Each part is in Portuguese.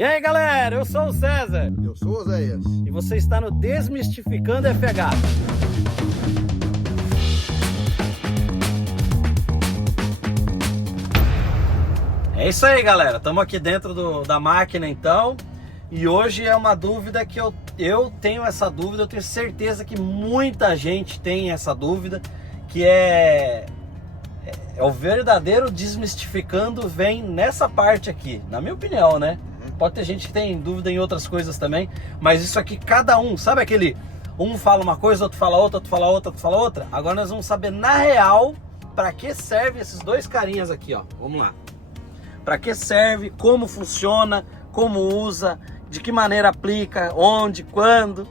E aí galera, eu sou o César. Eu sou o Oséias. E você está no Desmistificando FH. É isso aí galera, estamos aqui dentro da máquina então. E hoje é uma dúvida que eu tenho essa dúvida, eu tenho certeza que muita gente tem essa dúvida, que é o verdadeiro desmistificando vem nessa parte aqui, na minha opinião, né? Pode ter gente que tem dúvida em outras coisas também, mas isso aqui cada um, sabe aquele, um fala uma coisa, outro fala outra, outro fala outra, outro fala outra? Agora nós vamos saber na real para que serve esses dois carinhas aqui, ó. Vamos lá. Para que serve, como funciona, como usa, de que maneira aplica, onde, quando.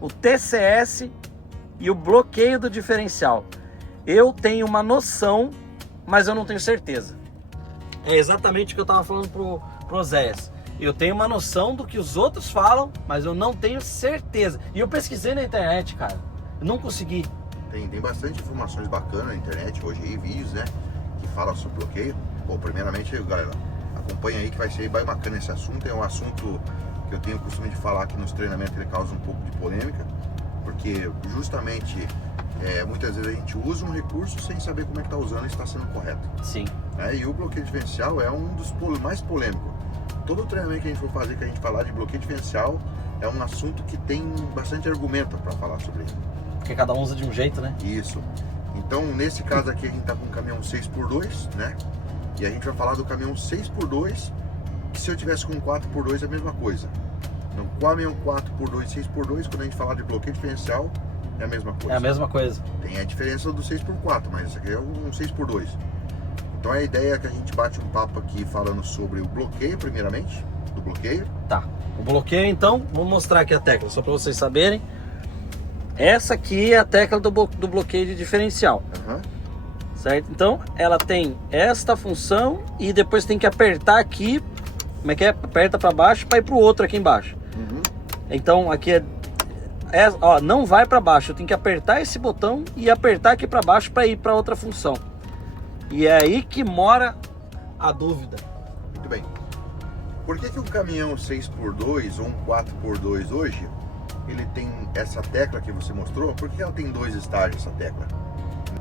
O TCS e o bloqueio do diferencial. Eu tenho uma noção, mas eu não tenho certeza. É exatamente o que eu estava falando pro Oséias. Eu tenho uma noção do que os outros falam, mas eu não tenho certeza. E eu pesquisei na internet, cara. Eu não consegui. Tem bastante informações bacanas na internet hoje aí, vídeos, né? Que falam sobre bloqueio. Bom, primeiramente, galera, acompanha aí que vai ser bem bacana esse assunto. É um assunto que eu tenho o costume de falar que nos treinamentos ele causa um pouco de polêmica. Porque justamente muitas vezes a gente usa um recurso sem saber como é que está usando e está sendo correto. Sim. E o bloqueio diferencial é um dos mais polêmicos. Todo treinamento que a gente for fazer, que a gente falar de bloqueio diferencial, é um assunto que tem bastante argumento para falar sobre ele. Porque cada um usa de um jeito, né? Isso. Então, nesse caso aqui, a gente está com um caminhão 6x2, né? E a gente vai falar do caminhão 6x2, que se eu tivesse com 4x2 é a mesma coisa. No caminhão 4x2 e 6x2, quando a gente falar de bloqueio diferencial, é a mesma coisa. É a mesma coisa. Tem a diferença do 6x4, mas esse aqui é um 6x2. Então a ideia é que a gente bate um papo aqui falando sobre o bloqueio, primeiramente, do bloqueio. Tá. O bloqueio, então, vou mostrar aqui a tecla, só para vocês saberem. Essa aqui é a tecla do bloqueio de diferencial. Certo? Então, ela tem esta função e depois tem que apertar aqui. Como é que é? Aperta para baixo para ir para o outro aqui embaixo. Então, aqui ó, não vai para baixo. Eu tenho que apertar esse botão e apertar aqui para baixo para ir para outra função. E é aí que mora a dúvida. Muito bem. Por que um caminhão 6x2 ou um 4x2 hoje, ele tem essa tecla que você mostrou? Por que ela tem dois estágios, essa tecla?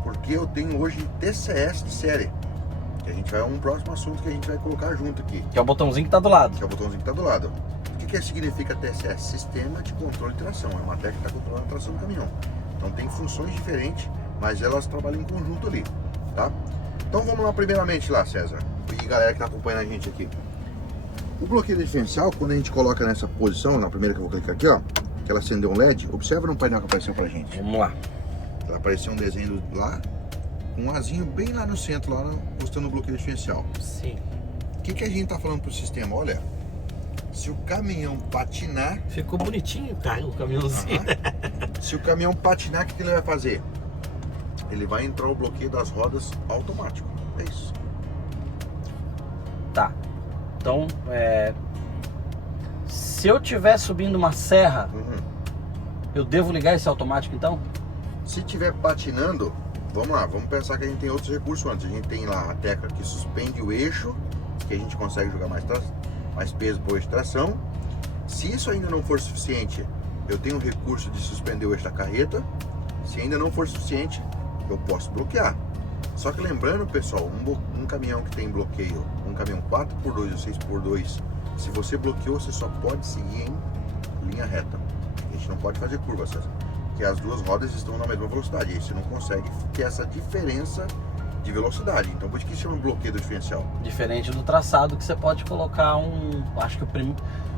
Porque eu tenho hoje TCS de série. Que a gente vai um próximo assunto que a gente vai colocar junto aqui. Que é o botãozinho que está do lado. Que é o botãozinho que está do lado. O que significa TCS? Sistema de controle de tração. É uma tecla que está controlando a tração do caminhão. Então tem funções diferentes, mas elas trabalham em conjunto ali, tá? Então vamos lá primeiramente lá, César. E galera que está acompanhando a gente aqui. O bloqueio diferencial, quando a gente coloca nessa posição, na primeira que eu vou clicar aqui, ó, que ela acendeu um LED, observa no painel que apareceu pra gente. Vamos lá. Ela apareceu um desenho lá, um azinho bem lá no centro, lá mostrando o bloqueio diferencial. Sim. O que a gente tá falando pro sistema? Olha, se o caminhão patinar... Ficou bonitinho, cara, o caminhãozinho. Se o caminhão patinar, o que ele vai fazer? Ele vai entrar o bloqueio das rodas automático. É isso. Tá. Então, se eu estiver subindo uma serra, eu devo ligar esse automático então? Se estiver patinando, vamos lá, vamos pensar que a gente tem outros recursos antes. A gente tem lá a tecla que suspende o eixo, que a gente consegue jogar mais peso para o eixo de tração. Se isso ainda não for suficiente, eu tenho o recurso de suspender o eixo da carreta. Se ainda não for suficiente, eu posso bloquear. Só que lembrando, pessoal, um caminhão que tem bloqueio, um caminhão 4x2 ou 6x2, se você bloqueou, você só pode seguir em linha reta. A gente não pode fazer curva, César, porque as duas rodas estão na mesma velocidade, aí você não consegue ter essa diferença de velocidade. Então por isso que chama bloqueio do diferencial. Diferente do traçado, que você pode colocar acho que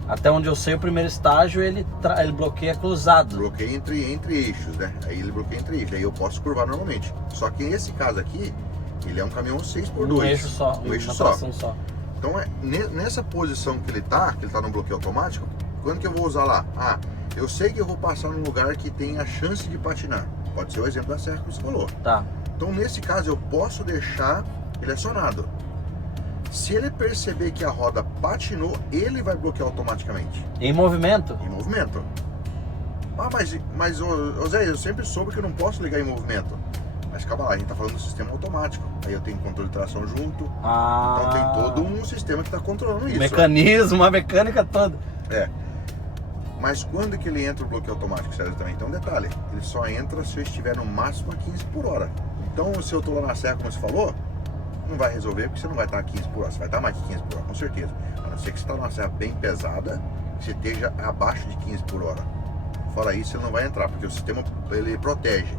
até onde eu sei, o primeiro estágio ele bloqueia cruzado. Bloqueia entre eixos, né? Aí ele bloqueia entre eixos, aí eu posso curvar normalmente. Só que nesse caso aqui, ele é um caminhão 6x2. Um eixo só, um eixo só. Então nessa posição que ele tá no bloqueio automático, quando que eu vou usar lá? Eu sei que eu vou passar num lugar que tem a chance de patinar. Pode ser o exemplo da serra que você falou. Tá. Então nesse caso eu posso deixar ele acionado. Se ele perceber que a roda patinou, ele vai bloquear automaticamente. Em movimento? Em movimento. Mas Zé, eu sempre soube que eu não posso ligar em movimento. Mas calma lá, a gente tá falando do sistema automático. Aí eu tenho controle de tração junto. Ah, Então tem todo um sistema que tá controlando isso. mecanismo, a mecânica toda. É. Mas quando que ele entra o bloqueio automático, Sérgio, também? Então, detalhe, ele só entra se eu estiver no máximo a 15 por hora. Então, se eu tô lá na serra, como você falou, não vai resolver, porque você não vai estar a 15 por hora. Você vai estar mais que 15 por hora, com certeza. A não ser que você está numa serra bem pesada, que você esteja abaixo de 15 por hora. Fora isso, ele não vai entrar, porque o sistema, ele protege.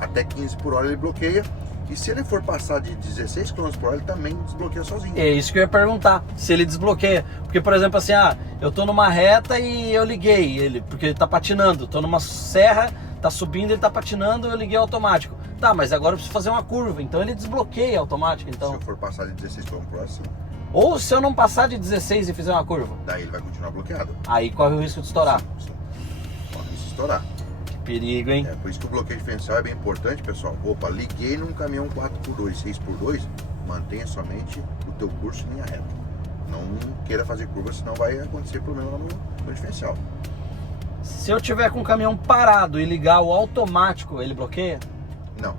Até 15 por hora ele bloqueia. E se ele for passar de 16 km por hora, ele também desbloqueia sozinho. É isso que eu ia perguntar, se ele desbloqueia. Porque, por exemplo, assim, eu tô numa reta e eu liguei ele, porque ele tá patinando. Tô numa serra, tá subindo, ele tá patinando, eu liguei automático. Tá, mas agora eu preciso fazer uma curva, então ele desbloqueia automático, então. Se eu for passar de 16 km por hora, sim. Ou se eu não passar de 16 e fizer uma curva, Daí ele vai continuar bloqueado. aí corre o risco de estourar. Sim. Pode se estourar. Que perigo, hein? É por isso que o bloqueio diferencial é bem importante, pessoal. Opa, liguei num caminhão 4x2, 6x2, mantenha somente o teu curso em linha reta. Não queira fazer curva, senão vai acontecer problema no diferencial. Se eu tiver com o caminhão parado e ligar o automático, ele bloqueia? Não,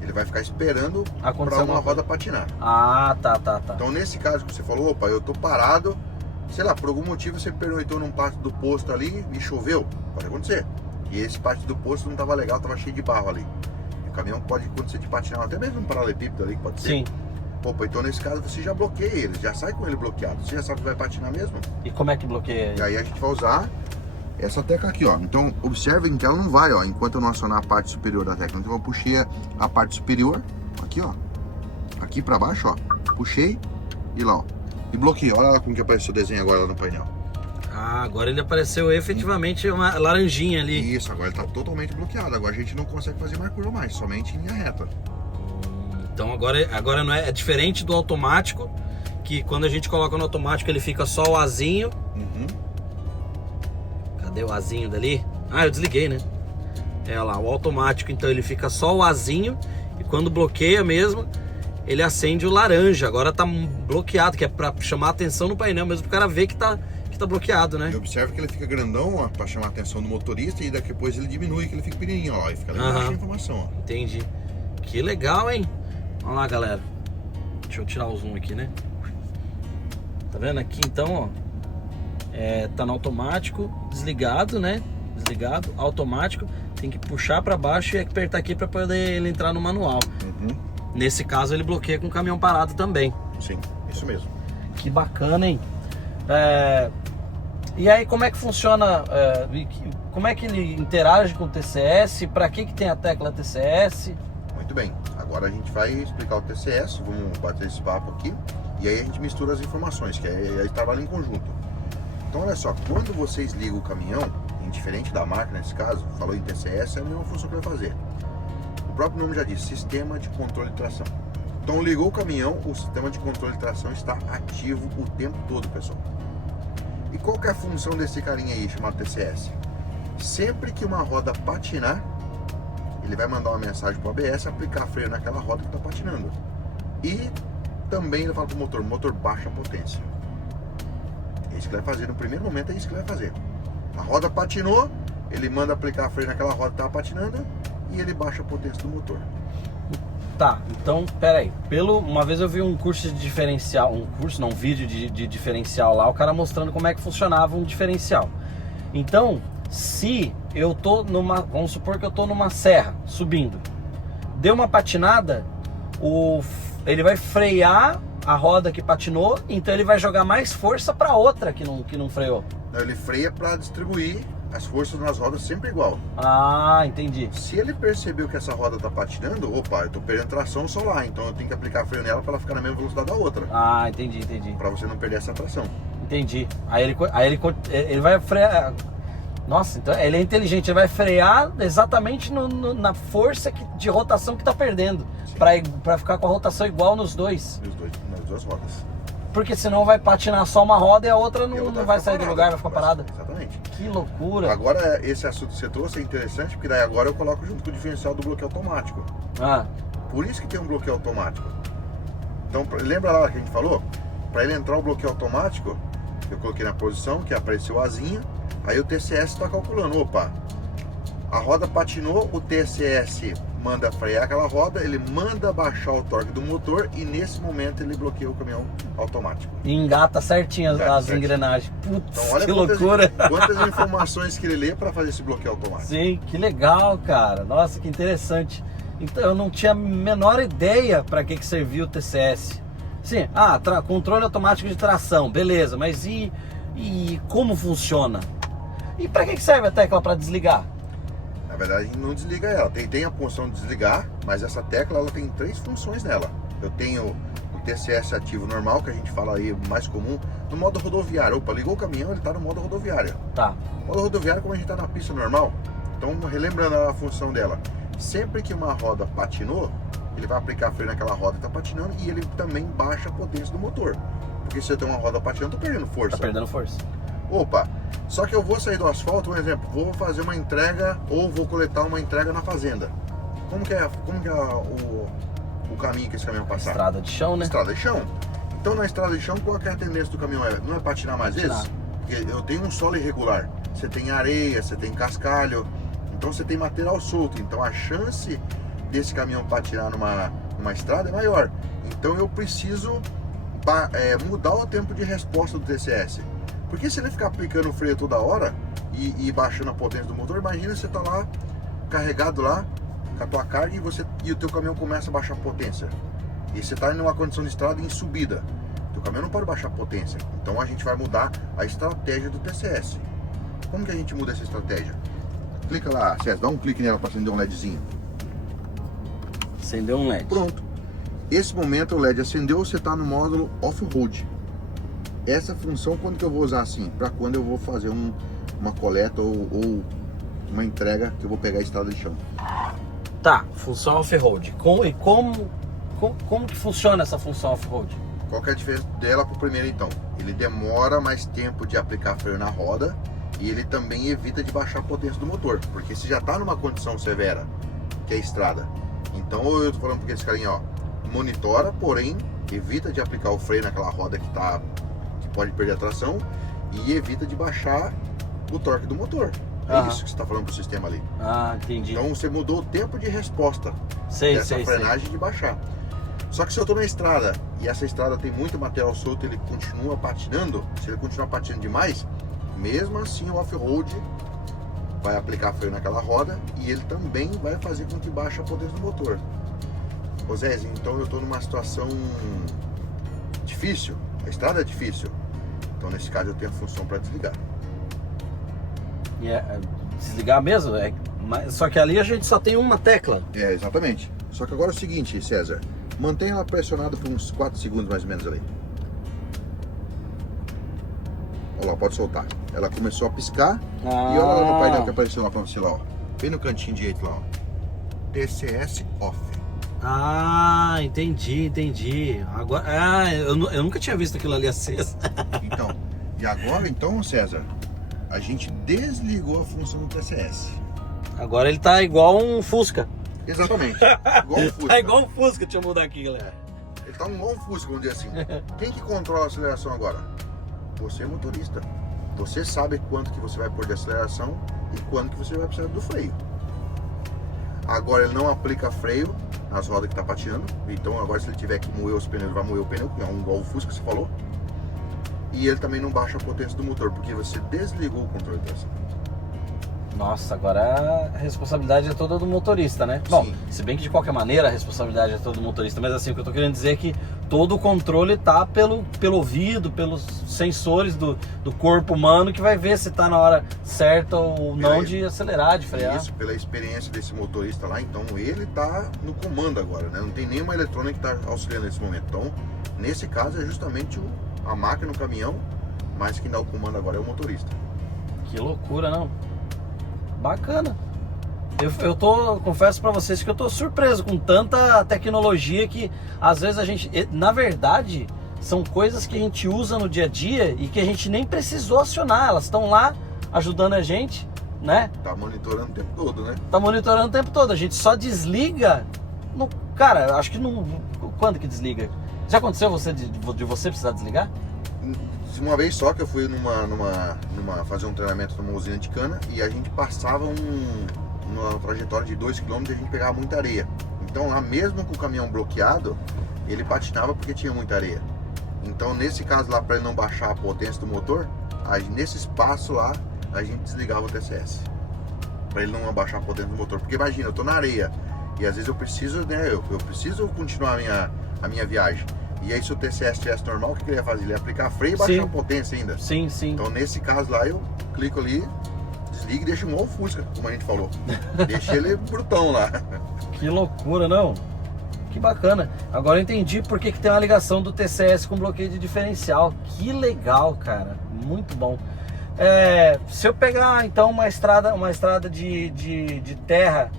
ele vai ficar esperando para Acontecer uma alguma coisa. roda patinar. Ah, tá. Então nesse caso que você falou, opa, eu tô parado, sei lá, por algum motivo você pernoitou num pátio do posto ali e choveu, pode acontecer. E esse pátio do posto não tava legal, tava cheio de barro ali. E o caminhão pode acontecer de patinar, até mesmo um paralelepípedo ali que pode ser. Sim. Opa, então nesse caso você já bloqueia ele, já sai com ele bloqueado, você já sabe que vai patinar mesmo. E como é que bloqueia? E aí a gente vai usar essa tecla aqui, ó. Então observem que ela não vai, ó, enquanto eu não acionar a parte superior da tecla. Então eu puxei a parte superior, aqui, ó. Aqui pra baixo, ó. Puxei e lá, ó. E bloqueei. Olha lá como que apareceu o desenho agora lá no painel. Ah, agora ele apareceu efetivamente uma laranjinha ali. Isso, agora ele tá totalmente bloqueado. Agora a gente não consegue fazer mais curva mais, somente em linha reta. Então agora não é diferente do automático, que quando a gente coloca no automático ele fica só o azinho. Uhum. Cadê o azinho dali? Ah, eu desliguei, né? É lá, o automático, então ele fica só o azinho e quando bloqueia mesmo, ele acende o laranja. Agora tá bloqueado, que é pra chamar a atenção no painel mesmo, pro cara ver que tá bloqueado, né? E observe que ele fica grandão, ó, pra chamar a atenção do motorista, e depois ele diminui, que ele fica pequenininho, ó. E fica lá embaixo a informação, ó. Entendi. Que legal, hein? Olha lá, galera. Deixa eu tirar o zoom aqui, né? Tá vendo aqui, então, ó. Tá no automático, desligado, né? Desligado, automático. Tem que puxar pra baixo e apertar aqui pra poder ele entrar no manual. Uhum. Nesse caso, ele bloqueia com o caminhão parado também. Sim, isso mesmo. Que bacana, hein? E aí, como é que funciona? Como é que ele interage com o TCS? Pra que tem a tecla TCS? Muito bem, agora a gente vai explicar o TCS, vamos bater esse papo aqui, e aí a gente mistura as informações, que aí trabalha em conjunto. Então olha só, quando vocês ligam o caminhão, indiferente da marca nesse caso, falou em TCS, é a mesma função que vai fazer. O próprio nome já diz, Sistema de Controle de Tração. Então ligou o caminhão, o sistema de controle de tração está ativo o tempo todo, pessoal. E qual que é a função desse carinha aí, chamado TCS? Sempre que uma roda patinar, ele vai mandar uma mensagem para o ABS aplicar freio naquela roda que está patinando. E também ele fala para o motor baixa a potência. É isso que ele vai fazer no primeiro momento, é isso que ele vai fazer. A roda patinou, ele manda aplicar freio naquela roda que estava patinando e ele baixa a potência do motor. Tá, então, peraí. Uma vez eu vi um curso de diferencial, um vídeo de diferencial lá, o cara mostrando como é que funcionava um diferencial. Então, se eu tô vamos supor que eu tô numa serra, subindo, deu uma patinada, ele vai frear a roda que patinou, então ele vai jogar mais força para outra que não freou. Ele freia para distribuir as forças nas rodas sempre igual. Ah, entendi. Se ele percebeu que essa roda tá patinando, opa, eu tô perdendo tração só lá, então eu tenho que aplicar freio nela para ela ficar na mesma velocidade da outra. Ah, entendi. Para você não perder essa tração. Entendi. Aí ele vai frear. Nossa, então ele é inteligente, ele vai frear exatamente na força de rotação que tá perdendo, para ficar com a rotação igual nos dois. Nas duas rodas. Porque senão vai patinar só uma roda e a outra não vai sair do lugar, vai ficar parada. Exatamente. Que loucura. Agora, esse assunto que você trouxe é interessante, porque daí agora eu coloco junto com o diferencial do bloqueio automático. Ah, Por isso que tem um bloqueio automático. Então, lembra lá que a gente falou? Para ele entrar o bloqueio automático, eu coloquei na posição, que apareceu a asinha, aí o TCS está calculando, opa, a roda patinou, o TCS manda frear aquela roda, ele manda baixar o torque do motor e nesse momento ele bloqueia o caminhão automático. E engata certinho as certinho. engrenagens. Putz, Então olha que loucura. quantas informações que ele lê para fazer esse bloqueio automático. Sim, que legal, cara. Nossa, que interessante. Então eu não tinha a menor ideia para que servia o TCS. Sim, controle automático de tração, beleza, mas e como funciona? E para que serve a tecla para desligar? Na verdade, a gente não desliga ela. Tem a função de desligar, mas essa tecla ela tem 3 funções nela. Eu tenho o TCS ativo normal, que a gente fala aí mais comum, no modo rodoviário. Opa, ligou o caminhão, ele está no modo rodoviário. Tá. Modo rodoviário, como a gente está na pista normal. Então, relembrando a função dela, sempre que uma roda patinou, ele vai aplicar freio naquela roda que está patinando e ele também baixa a potência do motor. Porque se eu tenho uma roda patinando, eu tô perdendo força. Tá perdendo força. Opa, só que eu vou sair do asfalto, por exemplo, vou fazer uma entrega ou vou coletar uma entrega na fazenda. Como que é o caminho que esse caminhão passar? Estrada de chão, né? Estrada de chão. Então na estrada de chão, qual que é a tendência do caminhão? Não é patinar mais vezes? Porque eu tenho um solo irregular. Você tem areia, você tem cascalho, então você tem material solto. Então a chance desse caminhão patinar numa estrada é maior. Então eu preciso mudar o tempo de resposta do TCS. Porque se ele ficar aplicando o freio toda hora e baixando a potência do motor, imagina você tá lá, carregado lá, com a tua carga e o teu caminhão começa a baixar a potência. E você tá em uma condição de estrada em subida. O teu caminhão não pode baixar a potência. Então a gente vai mudar a estratégia do TCS. Como que a gente muda essa estratégia? Clica lá, César, dá um clique nela para acender um LEDzinho. Acendeu um LED. Pronto. Esse momento o LED acendeu, você está no módulo off-road. Essa função, quando que eu vou usar assim? Para quando eu vou fazer uma coleta ou uma entrega que eu vou pegar a estrada de chão. Tá, função off-road. Como que funciona essa função off-road? Qual que é a diferença dela para o primeiro então? Ele demora mais tempo de aplicar freio na roda e ele também evita de baixar a potência do motor. Porque se já está numa condição severa, que é a estrada. Então eu tô falando porque esse carinha, ó, monitora, porém evita de aplicar o freio naquela roda que pode perder a tração e evita de baixar o torque do motor. É isso que você está falando pro sistema ali. Ah, entendi. Então você mudou o tempo de resposta dessa frenagem de baixar. Só que se eu estou na estrada e essa estrada tem muito material solto, ele continua patinando, se ele continuar patinando demais, mesmo assim o off-road vai aplicar freio naquela roda e ele também vai fazer com que baixe a potência do motor. Ô Zé, então eu estou numa situação difícil, a estrada é difícil, então nesse caso eu tenho a função para desligar. Desligar mesmo? Só que ali a gente só tem uma tecla. Exatamente. Só que agora é o seguinte, César, mantenha ela pressionada por uns 4 segundos mais ou menos ali. Olha lá, pode soltar. Ela começou a piscar e olha lá no painel que apareceu lá pra você lá, ó. Bem no cantinho direito lá, ó. TCS off. Ah, entendi. Agora, eu nunca tinha visto aquilo ali aceso. Então, e agora então, César, a gente desligou a função do TCS. Agora ele tá igual um Fusca. Exatamente. Igual um Fusca. Tá igual um Fusca, deixa eu mudar aqui, galera. Ele tá igual um Fusca, vamos dizer assim. Quem que controla a aceleração agora? Você é motorista. Você sabe quanto que você vai pôr de aceleração e quanto que você vai precisar do freio. Agora ele não aplica freio nas rodas que tá patinando. Então agora se ele tiver que moer os pneus, ele vai moer o pneu, que é igual o Fusca que você falou. E ele também não baixa a potência do motor, porque você desligou o controle de tração. Nossa, agora a responsabilidade é toda do motorista, né? Sim. Bom, se bem que de qualquer maneira a responsabilidade é toda do motorista, mas assim, o que eu tô querendo dizer é que todo o controle tá pelo ouvido, pelos sensores do corpo humano, que vai ver se tá na hora certa ou não de acelerar, de frear. Isso, pela experiência desse motorista lá, então ele tá no comando agora, né? Não tem nenhuma eletrônica que tá auxiliando nesse momento. Então, nesse caso é justamente a máquina no caminhão, mas quem dá o comando agora é o motorista. Que loucura, não? Bacana. Confesso pra vocês que eu tô surpreso com tanta tecnologia que às vezes a gente, na verdade, são coisas que a gente usa no dia a dia e que a gente nem precisou acionar, elas estão lá ajudando a gente, né? Tá monitorando o tempo todo, né? Tá monitorando o tempo todo, a gente só desliga cara, acho que não. Quando que desliga? Já aconteceu de você precisar desligar? Uma vez só que eu fui fazer um treinamento numa usina de cana e a gente passava numa trajetória de 2 km, a gente pegava muita areia. Então lá mesmo com o caminhão bloqueado, ele patinava porque tinha muita areia. Então nesse caso lá, para ele não baixar a potência do motor, nesse espaço lá, a gente desligava o TCS. Para ele não abaixar a potência do motor. Porque imagina, eu tô na areia e às vezes eu preciso, né, eu preciso continuar a minha viagem. E aí se o TCS estivesse normal, o que ele ia fazer? Ele ia aplicar freio e baixar a potência ainda. Sim, sim. Então nesse caso lá, eu clico ali, desliga e deixa igual o Fusca, como a gente falou. Deixa ele brutão lá. Que loucura, não? Que bacana. Agora eu entendi por que tem uma ligação do TCS com bloqueio de diferencial. Que legal, cara. Muito bom. Se eu pegar então uma estrada de terra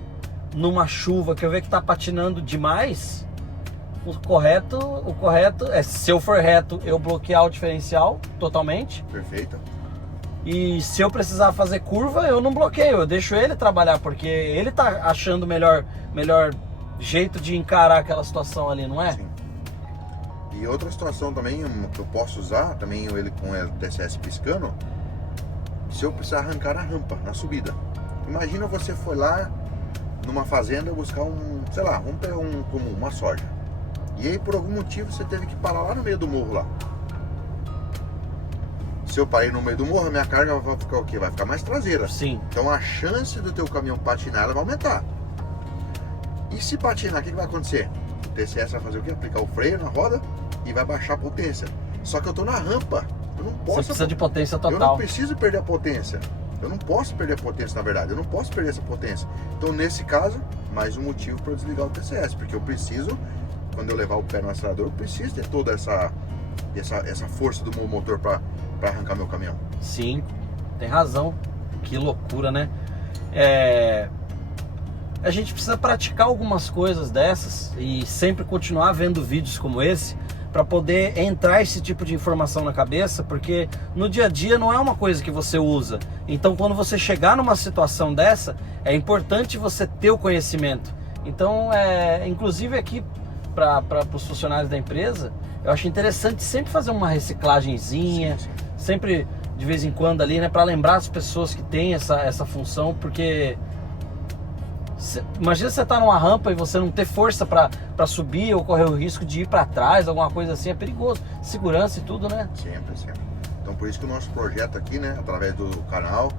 numa chuva que eu ver que tá patinando demais, o correto é, se eu for reto, eu bloquear o diferencial totalmente. Perfeito. E se eu precisar fazer curva, eu não bloqueio, eu deixo ele trabalhar, porque ele tá achando o melhor jeito de encarar aquela situação ali, não é? Sim. E outra situação também que eu posso usar, também ele com o TCS piscando, se eu precisar arrancar na rampa, na subida. Imagina você foi lá numa fazenda buscar sei lá, vamos pegar uma soja. E aí por algum motivo você teve que parar lá no meio do morro lá. Se eu parei no meio do morro, a minha carga vai ficar o quê? Vai ficar mais traseira. Sim. Então a chance do teu caminhão patinar, ela vai aumentar. E se patinar, o que vai acontecer? O TCS vai fazer o quê? Aplicar o freio na roda e vai baixar a potência. Só que eu tô na rampa. Eu não posso. Você precisa de potência total. Eu não preciso perder a potência. Eu não posso perder a potência, na verdade. Eu não posso perder essa potência. Então, nesse caso, mais um motivo para eu desligar o TCS. Porque eu preciso, quando eu levar o pé no acelerador, eu preciso ter toda essa força do meu motor para arrancar meu caminhão. Sim, tem razão. Que loucura, né? A gente precisa praticar algumas coisas dessas e sempre continuar vendo vídeos como esse para poder entrar esse tipo de informação na cabeça, porque no dia a dia não é uma coisa que você usa. Então quando você chegar numa situação dessa, é importante você ter o conhecimento. Então, inclusive aqui para os funcionários da empresa, eu acho interessante sempre fazer uma reciclagenzinha, sim. Sempre de vez em quando ali, né, para lembrar as pessoas que têm essa função, porque imagina você tá numa rampa e você não ter força para subir ou correr o risco de ir para trás, alguma coisa assim, é perigoso. Segurança e tudo, né? Sempre, sempre. Então por isso que o nosso projeto aqui, né, através do canal,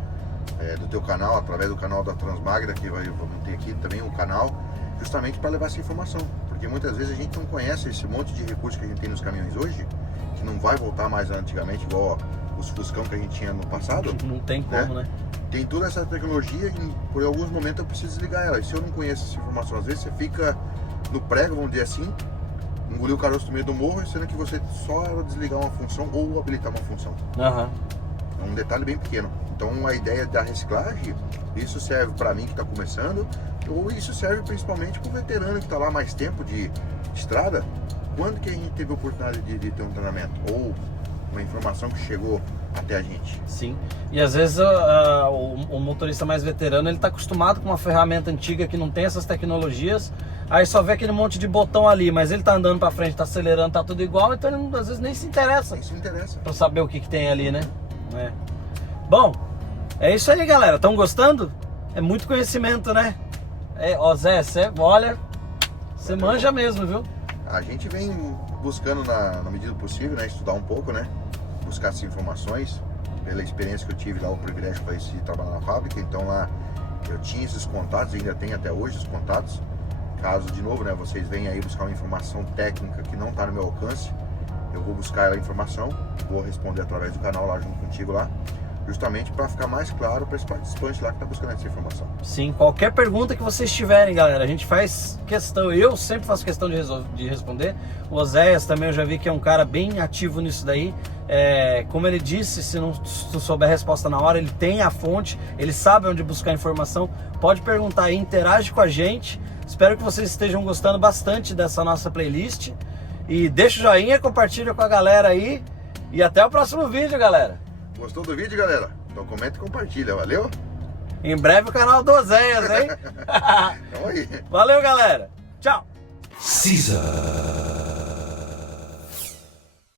do teu canal, através do canal da Transmagda, que vamos ter aqui também um canal, justamente para levar essa informação. Porque muitas vezes a gente não conhece esse monte de recursos que a gente tem nos caminhões hoje, que não vai voltar mais antigamente, igual os Fuscão que a gente tinha no passado. Não tem como, né? Tem toda essa tecnologia e por alguns momentos eu preciso desligar ela. E se eu não conheço essa informação, às vezes você fica no prego, vamos dizer assim, engolir o caroço no meio do morro, sendo que você só era desligar uma função ou habilitar uma função. Uhum. É um detalhe bem pequeno. Então a ideia da reciclagem, isso serve para mim que está começando, ou isso serve principalmente para o veterano que está lá mais tempo de estrada. Quando que a gente teve a oportunidade de ter um treinamento? Ou uma informação que chegou até a gente? Sim, e às vezes o motorista mais veterano, ele está acostumado com uma ferramenta antiga que não tem essas tecnologias, aí só vê aquele monte de botão ali, mas ele tá andando para frente, tá acelerando, tá tudo igual, então ele às vezes nem se interessa. Nem se interessa. Para saber o que tem ali, né? Bom, é isso aí, galera. Estão gostando? É muito conhecimento, né? Zé, olha, você manja mesmo, viu? A gente vem buscando na medida do possível, né, estudar um pouco, né, buscar essas informações. Pela experiência que eu tive lá, o privilégio foi esse trabalhar na fábrica, então lá eu tinha esses contatos, ainda tenho até hoje os contatos. Caso, de novo, né, vocês venham aí buscar uma informação técnica que não está no meu alcance, eu vou buscar a informação, vou responder através do canal lá junto contigo lá, justamente para ficar mais claro para esse participante lá que está buscando essa informação. Sim, qualquer pergunta que vocês tiverem, galera, a gente faz questão, eu sempre faço questão de responder. O Oséias também eu já vi que é um cara bem ativo nisso daí. Como ele disse, se não souber a resposta na hora, ele tem a fonte, ele sabe onde buscar informação. Pode perguntar aí, interage com a gente. Espero que vocês estejam gostando bastante dessa nossa playlist. E deixa o joinha, compartilha com a galera aí. E até o próximo vídeo, galera. Gostou do vídeo, galera? Então comenta e compartilha, valeu? Em breve o canal do Oséias, hein? Tamo aí. Valeu, galera. Tchau. Caesar.